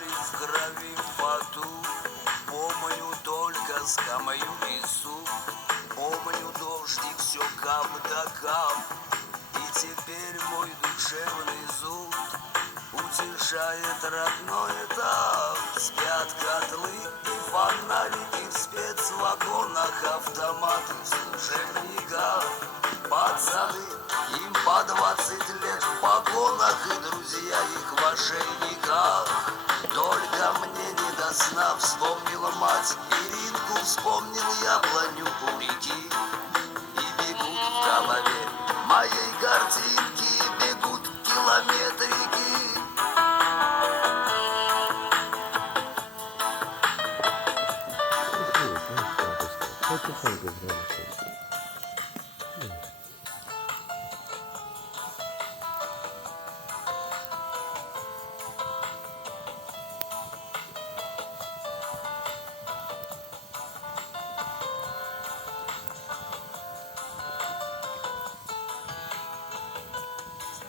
изморали в крови фату. Помню только скамью и суп, помню дождик все кап да кап. И теперь мой душевный зуд утешает родной этап. Спят котлы и фонарики в спецвагонах, автоматы в служебниках. Пацаны, им по 20 лет в погонах, и друзья их в ошейниках. Только мне не до сна вспомнила мать Иринку, вспомнил яблоню у реки. И бегут в голове моей картинки, бегут километрики. Потихоньку грамотно.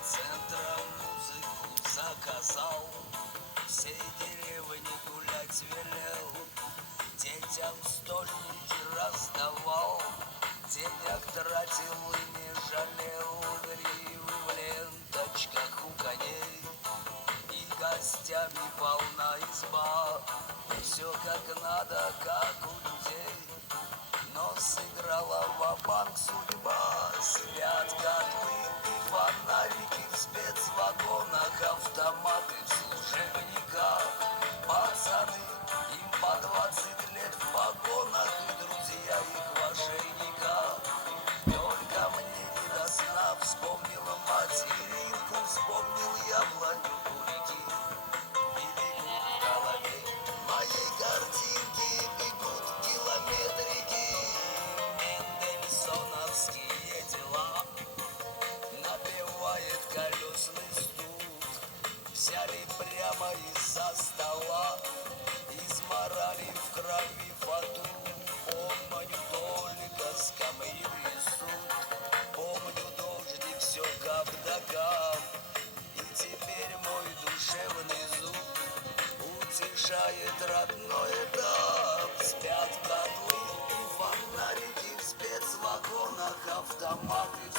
Центром музыку заказал, всей деревне гулять велел, детям стольники раздавал, денег тратил и не жалел, гривы в ленточках у коней, и гостями полна изба, все как надо, как у людей. Но сыграла ва-банк судьба, спят котлы и фонарики в спецвагонах, автоматы в служебниках. Пацаны, им по 20 лет в погонах, и друзья их в ошейниках. Только мне не до сна вспомнила мать Иринку, вспомнил яблоню у реки. И бегут в голове моей картинки, бегут километрики. Мендельсоновские дела напевает колесный стук. Взяли прямо из-за стола, изморали в крови фату. Помню только скамью и суд, помню дождик все кап да кап. И теперь мой душевный зуб утешает родной этап. Спят котлы и фонарики в спецвагонах, автоматы в